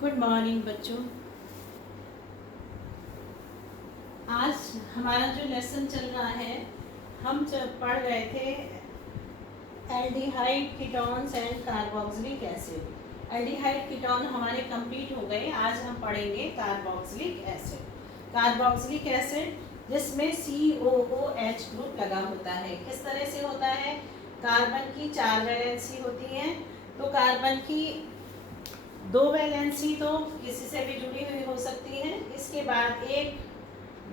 Good morning बच्चों। आज हमारा जो लेसन चल रहा है, हम जब पढ़ रहे थे aldehyde ketones and carboxylic acid. Aldehyde ketone हमारे कंप्लीट हो गए। आज हम पढ़ेंगे कार्बोक्सिलिक एसिड। कार्बोक्सिलिक एसिड जिसमें COOH ग्रुप लगा होता है। किस तरह से होता है? कार्बन की 4 वैलेंसी होती है, तो कार्बन की 2 वैलेंसी तो किसी से भी जुड़ी हुई हो सकती है। इसके बाद एक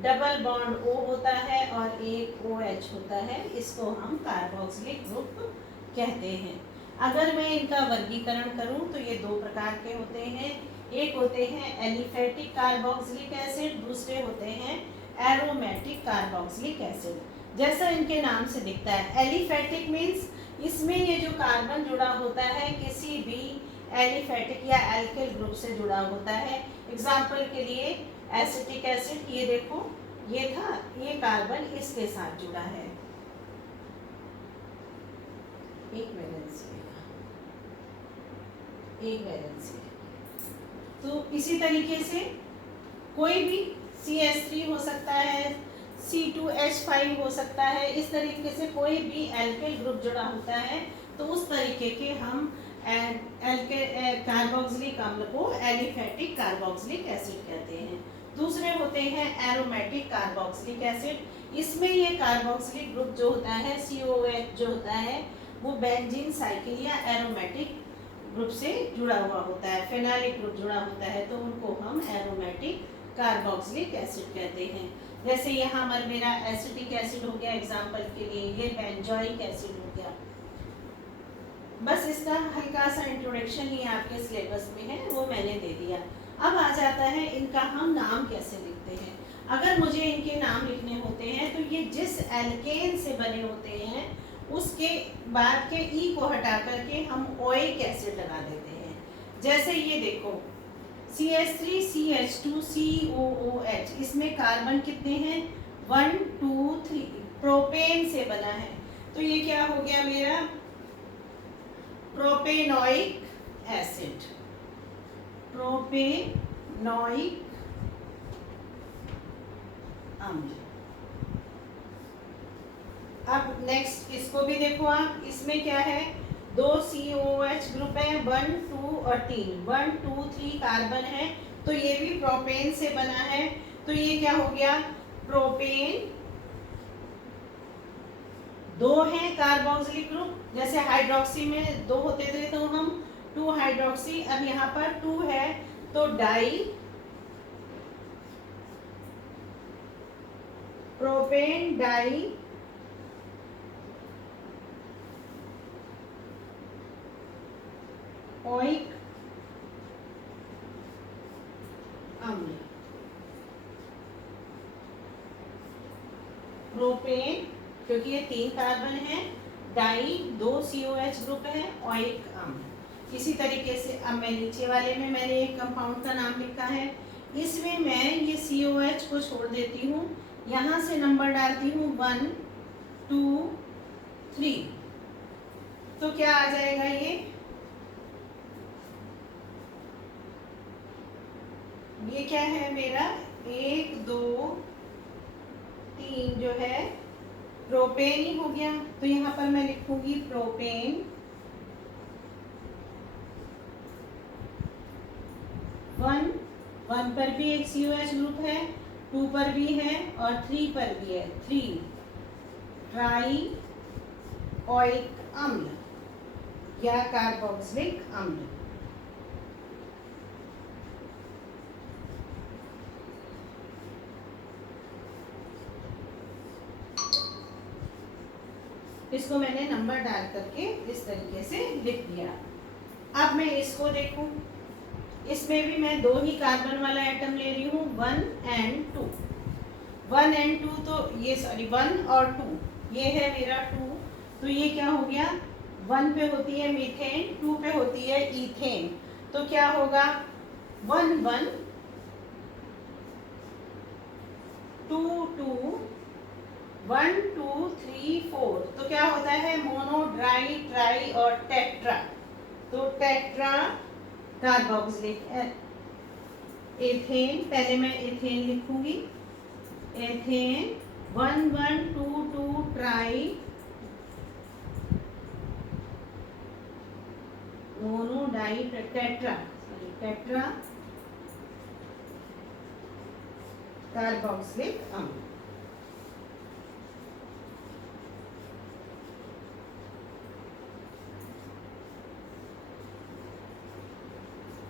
डबल बॉन्ड O होता है और एक OH होता है। इसको हम कार्बोक्सिलिक ग्रुप कहते हैं। अगर मैं इनका वर्गीकरण करूं तो ये 2 प्रकार के होते हैं। एक होते हैं एलिफेटिक कार्बोक्सिलिक एसिड, दूसरे होते हैं एरोमेटिक कार्बोक्सिलिक एसिड। जैसा इनके नाम से दिखता है, एलिफेटिक मीन्स इसमें ये जो कार्बन जुड़ा होता है किसी भी एलिफेटिक या एल्किल ग्रुप से जुड़ा होता है। एग्जाम्पल के लिए एसिटिक एसिड, ये देखो, ये था, ये कार्बन इसके साथ जुड़ा है, एक वैलेंसी है। तो इसी तरीके से कोई भी CH3 हो सकता है, C2H5 हो सकता है। इस तरीके से कोई भी एल्किल ग्रुप जुड़ा होता है तो उस तरीके के हम कार्बोक्सिलिक अम्ल को एलिफेटिक कार्बोक्सिलिक एसिड कहते हैं। दूसरे होते हैं एरोमेटिक कार्बोक्सिलिक एसिड। इसमें ये कार्बोक्सिलिक ग्रुप जो होता है COH जो होता है वो बेंजीन साइकिल या एरोमेटिक ग्रुप से जुड़ा हुआ होता है, फेनोलिक ग्रुप जुड़ा होता है, तो उनको हम एरोमेटिक कार्बोक्सिलिक एसिड कहते हैं। जैसे यहाँ पर मेरा एसिटिक एसिड हो गया, एग्जाम्पल के लिए ये बेंजोइक एसिड हो गया। बस इसका हल्का सा इंट्रोडक्शन ही आपके सिलेबस में है, वो मैंने दे दिया। अब आ जाता है इनका हम नाम कैसे लिखते हैं। अगर मुझे इनके नाम लिखने होते हैं तो ये जिस एल्केन से बने होते हैं उसके बाद के ई को हटा करके हम ओइक एसिड लगा देते हैं। जैसे ये देखो CH3 CH2 COOH, इसमें कार्बन कितने हैं? 1 2 3, प्रोपेन से बना है, तो ये क्या हो गया मेरा? Propanoic acid. प्रोपेनोइक अम्ल। अब नेक्स्ट इसको भी देखो आप, इसमें क्या है? 2 COOH ग्रुप है, 1 2 और 3, 1 2 3 कार्बन है, तो ये भी प्रोपेन से बना है, तो ये क्या हो गया? प्रोपेन। 2 है कार्बोक्सिलिक ग्रुप, जैसे हाइड्रोक्सी में 2 होते थे तो हम 2 हाइड्रोक्सी, अब यहाँ पर 2 है तो डाई प्रोपेन डाई ओइक अम्ल। प्रोपेन क्योंकि ये 3 कार्बन है, डाई 2 COH ग्रुप है, ओइक अम्ल। इसी तरीके से अब मैं नीचे वाले में मैंने एक कंपाउंड का नाम लिखा है, इसमें मैं ये COH को छोड़ देती हूँ, यहाँ से नंबर डालती हूँ 1 2 3, तो क्या आ जाएगा? ये क्या है मेरा? 1 2 3 जो है प्रोपेन ही हो गया, तो यहाँ पर मैं लिखूंगी प्रोपेन। 1 पर भी एक COH ग्रुप है, 2 पर भी है और 3 पर भी है, 3 ट्राई ओइक अम्ल या कार्बोक्सिलिक अम्ल। इसको मैंने नंबर डाल करके इस तरीके से लिख दिया। अब मैं इसको देखूं, इसमें भी मैं 2 ही कार्बन वाला एटम ले रही हूँ, 1 एंड 2। 1 एंड 2 तो ये 1 और 2 ये है मेरा 2, तो ये क्या हो गया? 1 पे होती है मीथेन, 2 पे होती है इथेन, तो क्या होगा? 1 1 2 2 1 2 3 4, तो क्या होता है मोनो, ड्राई, ट्राई और टेट्रा। तो टेट्रा कार्बोक्सिलिक एथेन, पहले मैं एथेन लिखूंगी, ethane 1 1 2 2 tri mono di tetra, sorry tetra carboxylic अम्ल।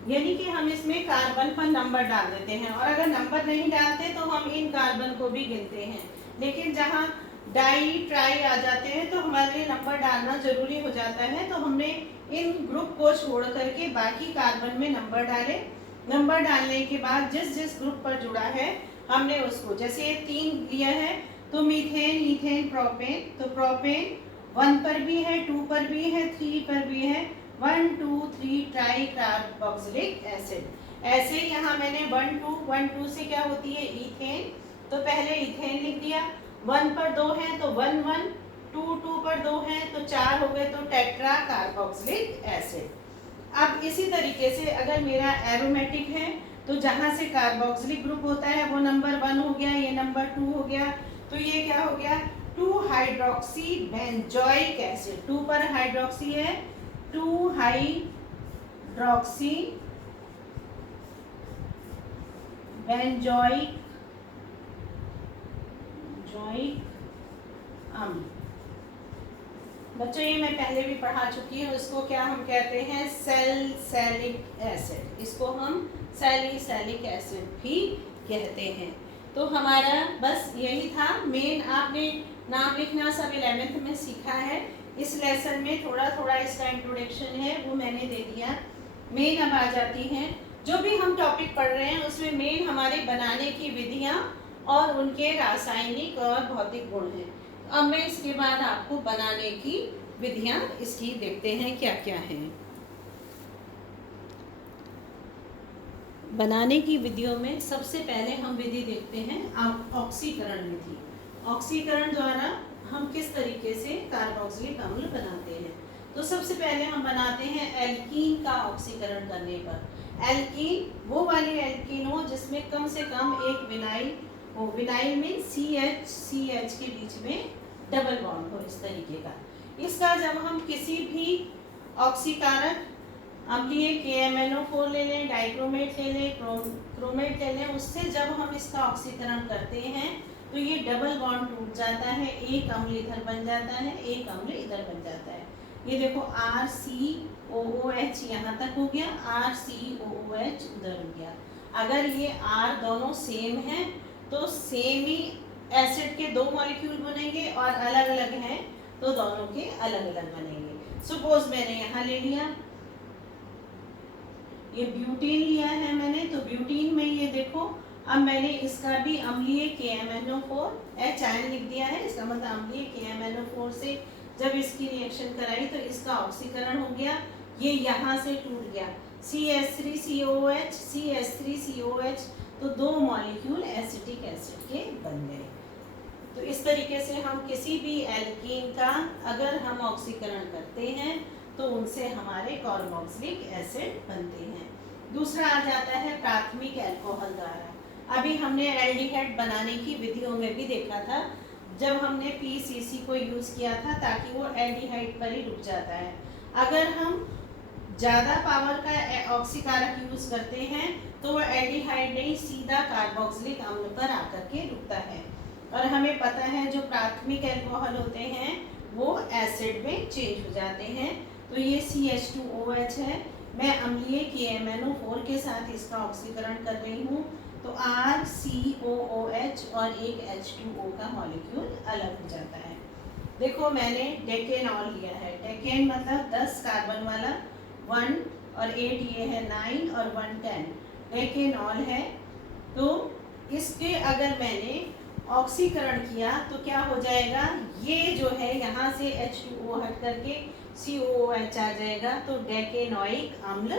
यानी कि हम इसमें कार्बन पर नंबर डाल देते हैं, और अगर नंबर नहीं डालते तो हम इन कार्बन को भी गिनते हैं, लेकिन जहाँ डाई ट्राई आ जाते हैं तो हमारे लिए नंबर डालना जरूरी हो जाता है। तो हमने इन ग्रुप को छोड़ करके बाकी कार्बन में नंबर डाले। नंबर डालने के बाद जिस जिस ग्रुप पर जुड़ा है हमने उसको, जैसे ये 3 लिया है तो मीथेन, ईथेन, प्रोपेन, तो प्रोपेन 1 पर भी है, 2 पर भी है, 3 पर भी है, 1 2 3 ट्राई कार्बोक्सिलिक एसिड। ऐसे यहाँ मैंने 1 2 से क्या होती है ईथेन, तो पहले ईथेन लिख दिया, 1 पर 2 है तो 1 1, 2 पर 2 है तो 4 हो गए, तो टेट्रा कार्बोक्सिलिक एसिड। अब इसी तरीके से अगर मेरा एरोमेटिक है तो जहाँ से कार्बोक्सिलिक ग्रुप होता है वो नंबर 1 हो गया, ये नंबर 2 हो गया, तो ये क्या हो गया 2 हाइड्रोक्सी बेंजोइक एसिड। 2 पर हाइड्रोक्सी है, 2 हाइड्रोक्सी बेंजोइक अम्ल। बच्चों ये मैं पहले भी पढ़ा चुकी हूँ, इसको क्या हम कहते हैं सैलिसिलिक एसिड, इसको हम सैलिसिलिक एसिड भी कहते हैं। तो हमारा बस यही था मेन, आपने नाम लिखना सब 11th में सीखा है, इस लेसन में थोड़ा थोड़ा इसका इंट्रोडक्शन है वो मैंने दे दिया। मेन अब आ जाती हैं, जो भी हम टॉपिक पढ़ रहे हैं उसमें मेन हमारे बनाने की विधियाँ और उनके रासायनिक और भौतिक गुण हैं। अब मैं इसके बाद आपको बनाने की विधियां इसकी देखते हैं क्या क्या हैं। बनाने की विधियों में सबसे पहले हम विधि देखते हैं ऑक्सीकरण विधि। ऑक्सीकरण द्वारा हम किस तरीके से कार्बोक्सिलिक अम्ल बनाते हैं। तो सबसे पहले हम बनाते हैं एल्कीन का ऑक्सीकरण करने पर। एल्कीन वो वाली एल्कीन हो जिसमें कम से कम एक विनाइल हो, विनाइल में CH के बीच में डबल बॉन्ड हो, इस तरीके का। इसका जब हम किसी भी ऑक्सीकारक अम्लीय KMnO4 ले लें, डाइक्रोमेट ले लें, क्रोमेट ले लें, उससे जब हम इसका ऑक्सीकरण करते हैं तो ये डबल बॉन्ड टूट जाता है, एक अम्ल इधर बन जाता है, एक अम्ल इधर बन जाता है। ये देखो RCOOH यहाँ तक हो गया, RCOOH उधर हो गया। अगर ये R दोनों सेम हैं तो सेम ही एसिड के 2 मॉलिक्यूल बनेंगे, और अलग अलग हैं तो दोनों के अलग अलग बनेंगे। सपोज मैंने यहाँ ले लिया, ये ब्यूटीन लिया है मैंने, तो ब्यूटीन में ये देखो अब मैंने इसका भी अम्लीय KMnO4 H आयन लिख दिया है, इसका मतलब अम्लीय KMnO4 से जब इसकी रिएक्शन कराई तो इसका ऑक्सीकरण हो गया, ये यहाँ से टूट गया, CH3COOH CH3COH, तो 2 मॉलिक्यूल एसिटिक एसिड के बन गए। तो इस तरीके से हम किसी भी एल्कीन का अगर हम ऑक्सीकरण करते हैं तो उनसे हमारे कार्बोक्सिलिक एसिड बनते हैं। दूसरा आ जाता है प्राथमिक अल्कोहल द्वारा। अभी हमने एल्डिहाइड बनाने की विधियों में भी देखा था, जब हमने PCC को यूज़ किया था ताकि वो एल्डिहाइड पर ही रुक जाता है। अगर हम ज़्यादा पावर का ऑक्सीकारक यूज़ करते हैं तो वो एल्डिहाइड नहीं सीधा कार्बोक्सिलिक अम्ल पर आकर के रुकता है। और हमें पता है जो प्राथमिक अल्कोहल होते हैं वो एसिड में चेंज हो जाते हैं। तो ये CH2OH है, मैं अम्लीय KMnO4 के साथ इसका ऑक्सीकरण कर रही हूँ, तो RCOOH और एक H2O का मॉलिक्यूल अलग हो जाता है। देखो मैंने डेकेनॉल लिया है, डेकेन मतलब 10 कार्बन वाला, 1 और 8 ये है 9 और 1 10, डेकेनॉल है। तो इसके अगर मैंने ऑक्सीकरण किया तो क्या हो जाएगा, ये जो है यहाँ से H2O हट करके COOH आ जाएगा, तो डेकेनोइक अम्ल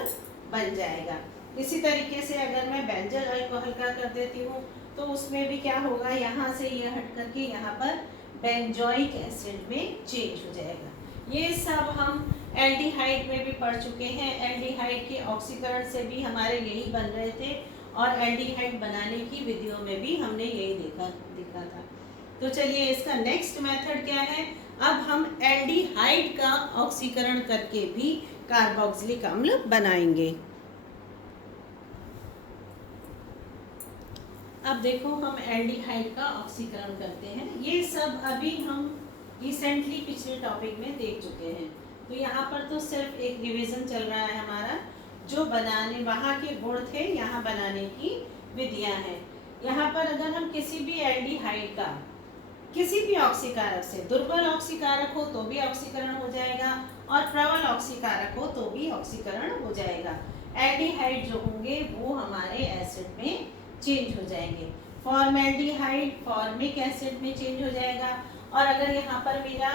बन जाएगा। इसी तरीके से अगर मैं बेंजल अल्कोहल का कर देती हूँ तो उसमें भी क्या होगा, यहाँ से ये हट करके यहाँ पर बेंजोइक एसिड में चेंज हो जाएगा। ये सब हम एल्डिहाइड में भी पढ़ चुके हैं। एल्डिहाइड के ऑक्सीकरण से भी हमारे यही बन रहे थे और एल्डिहाइड बनाने की विधियों में भी हमने यही देखा था। तो चलिए इसका नेक्स्ट मेथड क्या है। अब हम एल्डिहाइड का ऑक्सीकरण करके भी कार्बोक्सिलिक अम्ल बनाएंगे। अब देखो हम एल्डिहाइड का ऑक्सीकरण करते हैं। ये सब अभी हम रिसेंटली पिछले टॉपिक में देख चुके हैं। तो यहाँ पर तो सिर्फ एक रिवीजन चल रहा है हमारा, जो बनाने वहाँ के गुण थे, यहाँ बनाने की विधियाँ हैं। यहाँ पर अगर हम किसी भी एल्डिहाइड का किसी भी ऑक्सीकारक से, दुर्बल ऑक्सीकारक हो तो भी ऑक्सीकरण हो जाएगा और प्रबल ऑक्सीकारक हो तो भी ऑक्सीकरण हो जाएगा। एल्डिहाइड जो होंगे वो हमारे एसिड में चेंज हो जाएंगे। फॉर्मेल्डिहाइड फॉर्मिक एसिड में चेंज हो जाएगा। और अगर यहाँ पर मेरा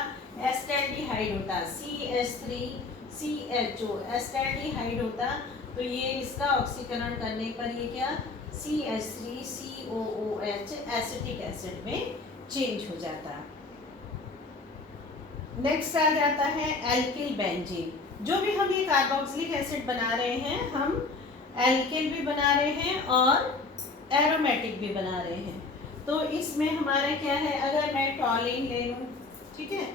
एस्टैल्डिहाइड होता CH3CHO एस्टैल्डिहाइड होता तो ये इसका ऑक्सीकरण करने पर ये क्या CH3COOH एसिटिक एसिड में चेंज हो जाता। नेक्स्ट आ जाता है एल्किल बेंजीन। जो भी हम ये कार्बोक्सिलिक एसिड बना रहे हैं, हम एल्किल भी बना रहे हैं और एरोमेटिक भी बना रहे हैं। तो इसमें हमारा क्या है, अगर मैं टॉलिन ले लूँ, ठीक है,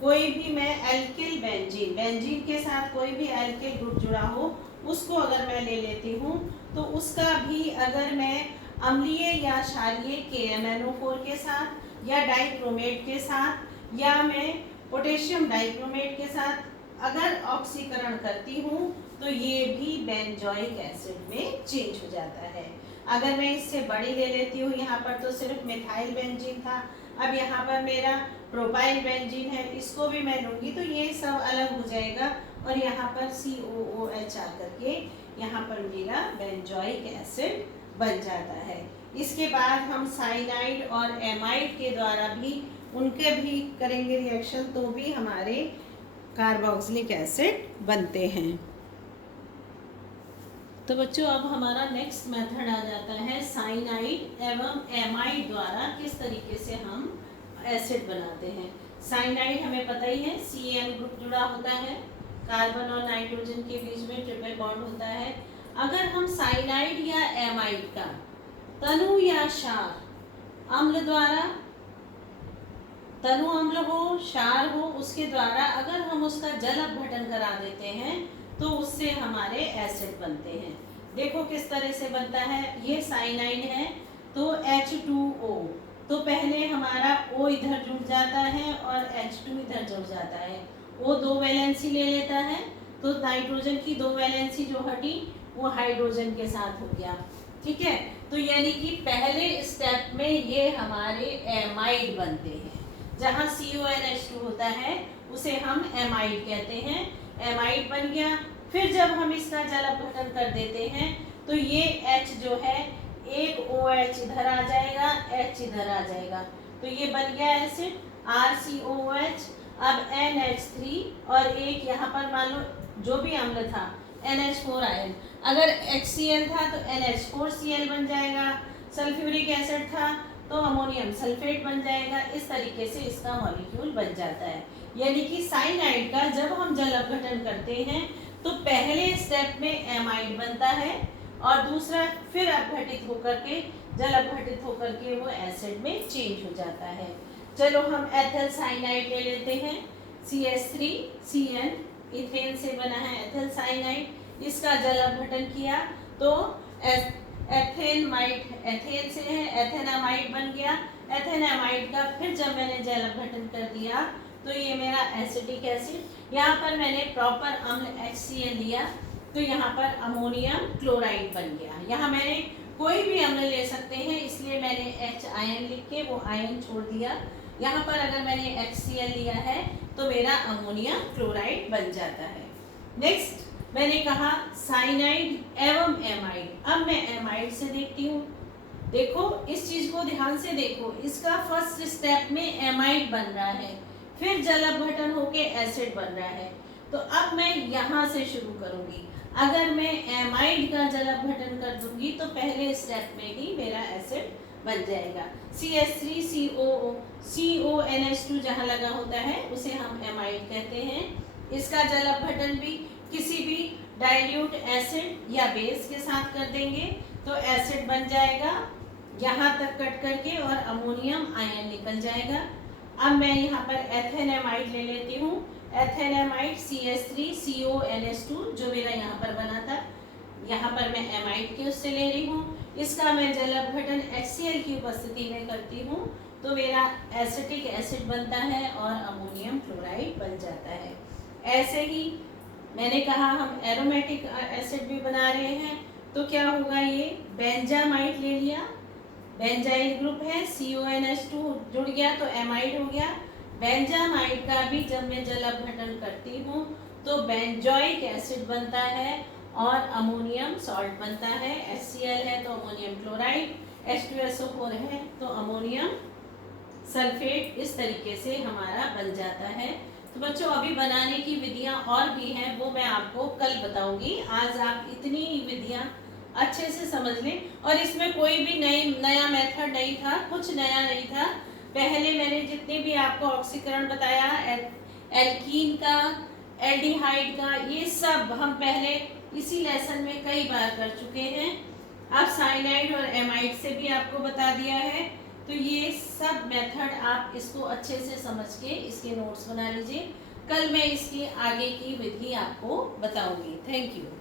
कोई भी मैं एल्किल बेंजीन, बेंजीन के साथ कोई भी एल्किल ग्रुप जुड़ा हो उसको अगर मैं ले लेती हूँ तो उसका भी अगर मैं अम्लीय या क्षारीय KMnO4 के साथ या डाइक्रोमेट के साथ या मैं पोटेशियम डाइक्रोमेट के साथ अगर ऑक्सीकरण करती हूँ तो ये भी बेंजोइक एसिड में चेंज हो जाता है। अगर मैं इससे बड़ी ले लेती हूँ, यहाँ पर तो सिर्फ मिथाइल बेंजीन था, अब यहाँ पर मेरा प्रोपाइल बेंजीन है, इसको भी मैं लूँगी तो ये सब अलग हो जाएगा और यहाँ पर COOH आकर के यहाँ पर मेरा बेंजोइक एसिड बन जाता है। इसके बाद हम साइनाइड और एमाइड के द्वारा भी उनके भी करेंगे रिएक्शन तो भी हमारे कार्बोक्सिलिक एसिड बनते हैं। तो बच्चों अब हमारा नेक्स्ट मेथड आ जाता है साइनाइड एवं एमाइड द्वारा किस तरीके से हम एसिड बनाते हैं। साइनाइड हमें पता ही है, CN ग्रुप जुड़ा होता है, कार्बन और नाइट्रोजन के बीच में ट्रिपल बॉन्ड होता है। अगर हम साइनाइड या एमाइड का तनु या क्षार अम्ल द्वारा, तनु अम्ल हो क्षार हो, उसके द्वारा अगर हम उसका जल अपघटन करा देते हैं तो उससे हमारे एसिड बनते हैं। देखो किस तरह से बनता है। ये साइनाइड है तो H2O, तो पहले हमारा O इधर जुड़ जाता है और H2 इधर जुड़ जाता है। O 2 वैलेंसी ले लेता है तो नाइट्रोजन की 2 वैलेंसी जो हटी वो हाइड्रोजन के साथ हो गया, ठीक है। तो यानी कि पहले स्टेप में ये हमारे एमाइड बनते हैं। जहाँ CONH2 होता है उसे हम एमाइड कहते हैं। एमाइड बन गया, फिर जब हम इसका जल अपघटन कर देते हैं तो ये H जो है, एक OH इधर आ जाएगा, H इधर आ जाएगा, तो ये बन गया एसिड RCOOH। अब NH3 और एक यहाँ पर मान लो जो भी अम्ल था NH4 आयन, अगर HCl था तो NH4Cl बन जाएगा, सल्फ्यूरिक एसिड था तो अमोनियम सल्फेट बन जाएगा। इस तरीके से इसका मॉलिक्यूल बन जाता है। यानी कि साइनाइड का जब हम जल अपघटन करते हैं तो पहले स्टेप में एमाइड बनता है और दूसरा फिर अपघटित होकर के, जल अपघटित होकर के वो एसिड में चेंज हो जाता है। चलो हम एथिल साइनाइड ले लेते हैं। CH3CN इथेन से बना है एथिल साइनाइड, इसका जल अपघटन किया तो एथेन से है एथेनामाइड बन गया। एथेनामाइड का फिर जब मैंने जल अपघटन कर दिया तो ये मेरा एसिटिक एसिड, यहाँ पर मैंने प्रॉपर अम्ल HCl लिया तो यहाँ पर अमोनियम क्लोराइड बन गया। यहाँ मैंने कोई भी अम्ल ले सकते हैं इसलिए मैंने H आयन लिख के वो आयन छोड़ दिया। यहाँ पर अगर मैंने HCl लिया है तो मेरा अमोनियम क्लोराइड बन जाता है। नेक्स्ट मैंने कहा साइनाइड एवं एमाइड। अब मैं एमाइड से देखती हूँ। देखो इस चीज को ध्यान से देखो, इसका फर्स्ट स्टेप में एमाइड बन रहा है, फिर जल अपघटन होके एसिड बन रहा है। तो अब मैं यहाँ से शुरू करूंगी। अगर मैं एमाइड का जल अपघटन कर दूंगी तो पहले स्टेप में ही मेरा एसिड बन जाएगा। CH3CONH2 जहाँ लगा होता है उसे हम एमाइड कहते हैं। इसका जल अपघटन भी किसी भी डाइल्यूट एसिड या बेस के साथ कर देंगे तो एसिड बन जाएगा यहाँ तक कट करके और अमोनियम आयन निकल जाएगा। अब मैं यहाँ पर एथेनेमाइड ले लेती हूँ। एथेनेमाइड CH3CONH2 जो मेरा यहाँ पर बना था, यहाँ पर मैं एमाइड की उससे ले रही हूँ। इसका मैं जल अपघटन HCl की उपस्थिति में करती हूँ तो मेरा एसिटिक एसिड बनता है और अमोनियम क्लोराइड बन जाता है। ऐसे ही मैंने कहा हम एरोमेटिक एसिड भी बना रहे हैं तो क्या होगा, ये बेंजामाइड ले लिया, बेंजाइल ग्रुप है, CONH2 जुड़ गया तो एमाइड हो गया। बेंजामाइड का भी जब मैं जल अपघटन करती हूँ तो बेंजोइक एसिड बनता है और अमोनियम सॉल्ट बनता है। HCl है तो अमोनियम क्लोराइड, H2SO4 है तो अमोनियम सल्फेट। इस तरीके से हमारा बन जाता है। तो बच्चों अभी बनाने की विधियां और भी हैं, वो मैं आपको कल बताऊंगी। आज आप इतनी विधियां अच्छे से समझ लें। और इसमें कोई भी नया मेथड नहीं था, कुछ नया नहीं था। पहले मैंने जितने भी आपको ऑक्सीकरण बताया, एल्कीन का, एल्डिहाइड का, ये सब हम पहले इसी लेसन में कई बार कर चुके हैं। अब साइनाइड और एमाइड से भी आपको बता दिया है। तो ये सब मेथड आप इसको अच्छे से समझ के इसके नोट्स बना लीजिए। कल मैं इसकी आगे की विधि आपको बताऊंगी। Thank you.